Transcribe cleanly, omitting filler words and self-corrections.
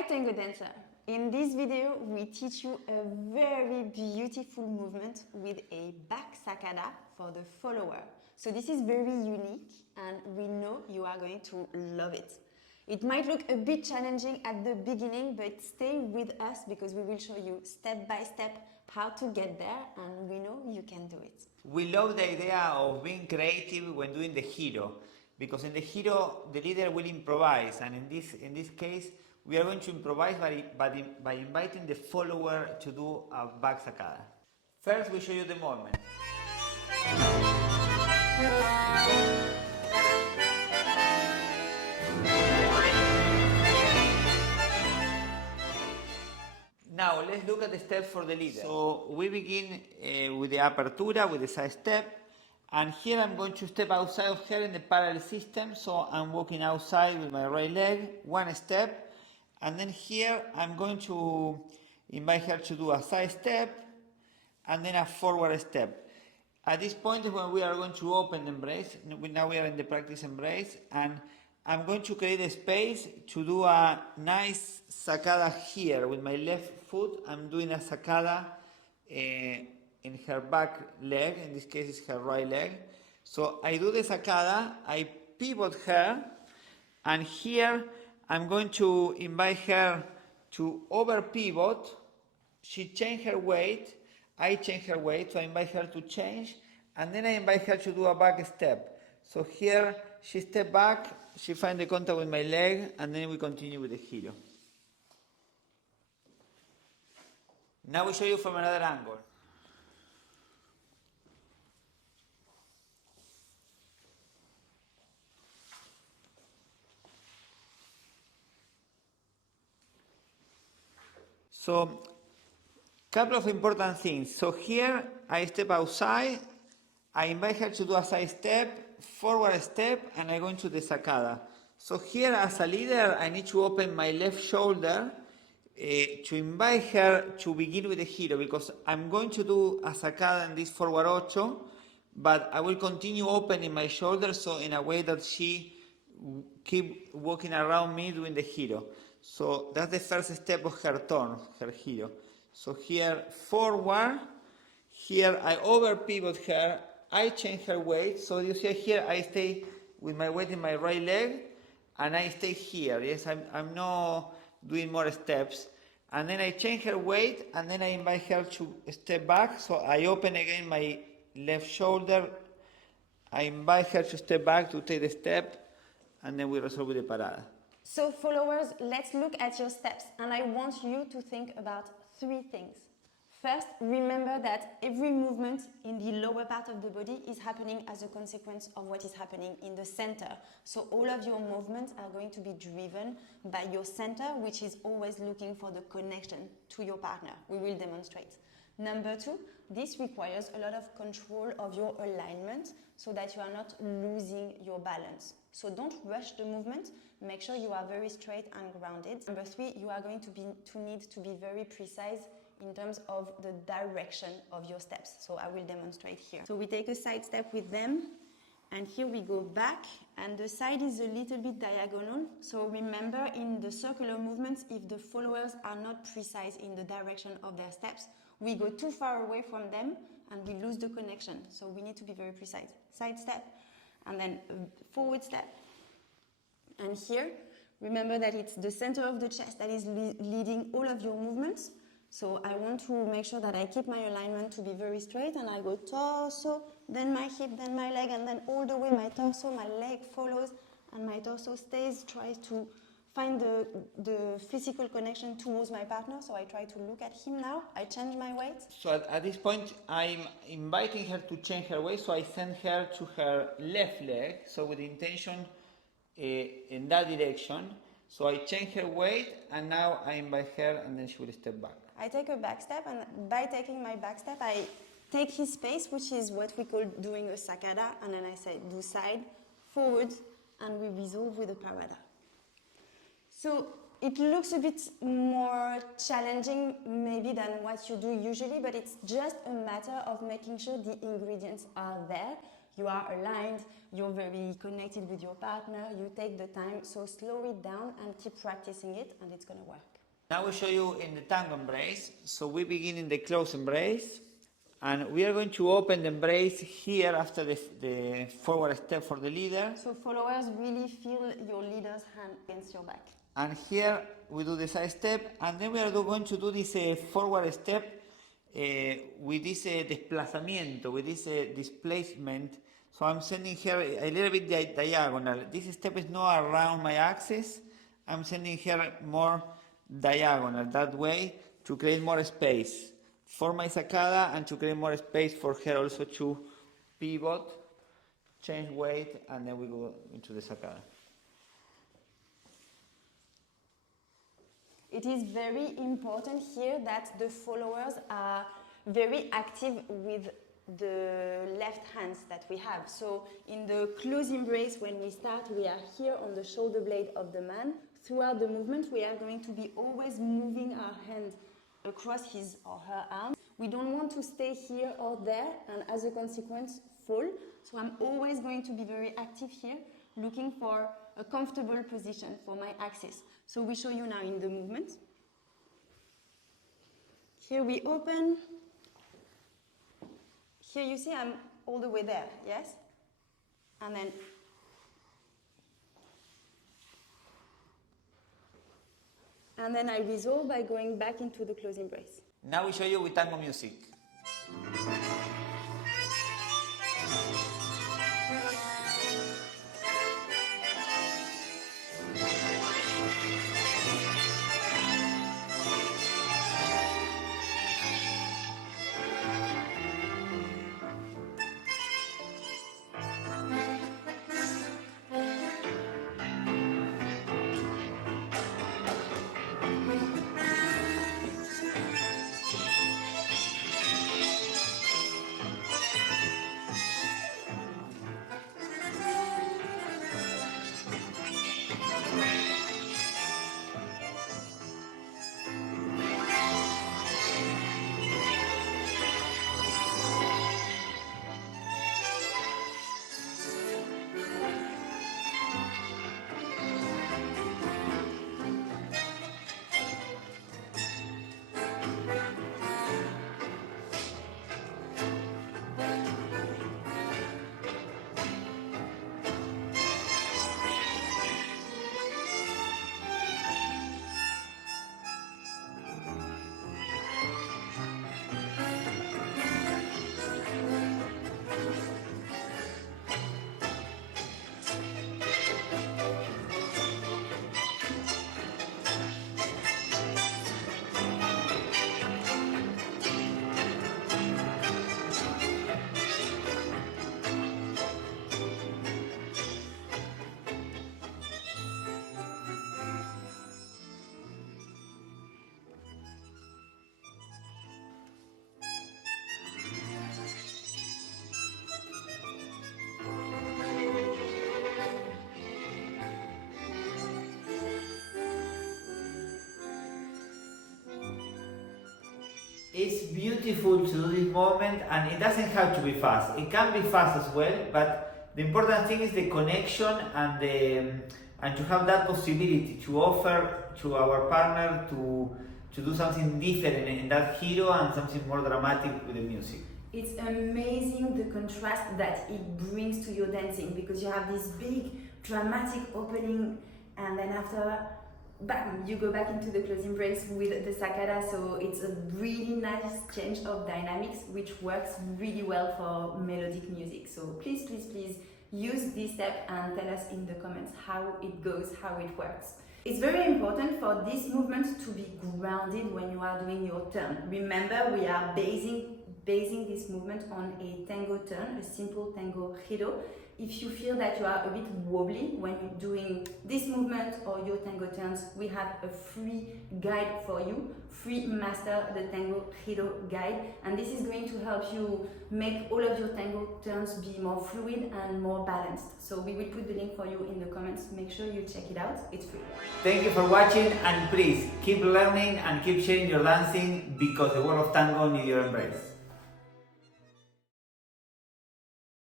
Hi Tango Dancer! In this video we teach you a very beautiful movement with a back sacada for the follower. So this is very unique and we know you are going to love it. It might look a bit challenging at the beginning, but stay with us because we will show you step by step how to get there, and we know you can do it. We love the idea of being creative when doing the hero, because in the hero the leader will improvise, and in this case we are going to improvise by inviting the follower to do a back sacada. First we show you the movement. Now let's look at the steps for the leader. So we begin with the apertura, with the side step, and here I'm going to step outside of her in the parallel system. So I'm walking outside with my right leg, one step, and then here I'm going to invite her to do a side step and then a forward step. At this point is when we are going to open the embrace. Now we are in the practice embrace, and I'm going to create a space to do a nice sacada here with my left foot. I'm doing a sacada in her back leg, in this case it's her right leg. So I do the sacada, I pivot her, and here I'm going to invite her to over pivot. She change her weight, I change her weight, so I invite her to change, and then I invite her to do a back step. So here she step back, she find the contact with my leg, and then we continue with the hero. Now we show you from another angle. So, couple of important things. So here I step outside, I invite her to do a side step, forward step, and I go into the sacada. So here as a leader I need to open my left shoulder to invite her to begin with the hero, because I'm going to do a sacada in this forward ocho, but I will continue opening my shoulder so in a way that she keep walking around me doing the hero. So that's the first step of her turn, her hero. So here forward, here I over pivot her, I change her weight. So you see here I stay with my weight in my right leg and I stay here. Yes, I'm not doing more steps. And then I change her weight and then I invite her to step back. So I open again my left shoulder. I invite her to step back to take the step, and then we resolve with the parada. So followers, let's look at your steps, and I want you to think about three things. First, remember that every movement in the lower part of the body is happening as a consequence of what is happening in the center. So all of your movements are going to be driven by your center, which is always looking for the connection to your partner. We will demonstrate. Number two, this requires a lot of control of your alignment so that you are not losing your balance. So don't rush the movement, make sure you are very straight and grounded. Number three, you are going to need to be very precise in terms of the direction of your steps. So I will demonstrate here. So we take a side step with them, and here we go back, and the side is a little bit diagonal. So remember, in the circular movements, if the followers are not precise in the direction of their steps, we go too far away from them and we lose the connection. So we need to be very precise. Side step, and then forward step. And here, remember that it's the center of the chest that is leading all of your movements. So I want to make sure that I keep my alignment to be very straight, and I go torso, then my hip, then my leg, and then all the way my torso, my leg follows, and my torso tries to find the physical connection towards my partner. So I try to look at him now. I change my weight. So at this point I'm inviting her to change her weight, so I send her to her left leg, so with the intention in that direction. So I change her weight, and now I invite her, and then she will step back. I take a back step, and by taking my back step, I take his space, which is what we call doing a sacada, and then I say do side, forward, and we resolve with a parada. So it looks a bit more challenging maybe than what you do usually, but it's just a matter of making sure the ingredients are there. you are aligned, you're very connected with your partner, you take the time, so slow it down and keep practicing it, and it's gonna work. Now we show you in the tango embrace. So we begin in the close embrace, and we are going to open the embrace here after the forward step for the leader. So followers, really feel your leader's hand against your back. And here we do the side step, and then we are going to do this forward step with this desplazamiento, with this displacement. So I'm sending here a little bit diagonal. This step is not around my axis. I'm sending here more diagonal, that way to create more space for my sacada and to create more space for her also to pivot, change weight, and then we go into the sacada. It is very important here that the followers are very active with the left hands that we have. So in the close embrace, when we start, we are here on the shoulder blade of the man. Throughout the movement, we are going to be always moving our hand across his or her arms. We don't want to stay here or there and as a consequence fall. So I'm always going to be very active here, looking for a comfortable position for my axis. So we show you now in the movement. Here we open. Here you see I'm all the way there, yes? And then I resolve by going back into the close embrace. Now we show you with tango music. It's beautiful to do this moment, and it doesn't have to be fast. It can be fast as well, but the important thing is the connection and to have that possibility to offer to our partner to do something different in that hero and something more dramatic with the music. It's amazing the contrast that it brings to your dancing, because you have this big dramatic opening and then after, bam, you go back into the close embrace with the sacada. So it's a really nice change of dynamics which works really well for melodic music. So please, please, please use this step and tell us in the comments how it goes, how it works. It's very important for this movement to be grounded when you are doing your turn. Remember, we are basing this movement on a tango turn, a simple tango giro. If you feel that you are a bit wobbly when you're doing this movement or your tango turns, we have a free guide for you, free Master the Tango Giro guide, and this is going to help you make all of your tango turns be more fluid and more balanced. So we will put the link for you in the comments. Make sure you check it out, it's free. Thank you for watching, and please keep learning and keep sharing your dancing, because the world of tango needs your embrace.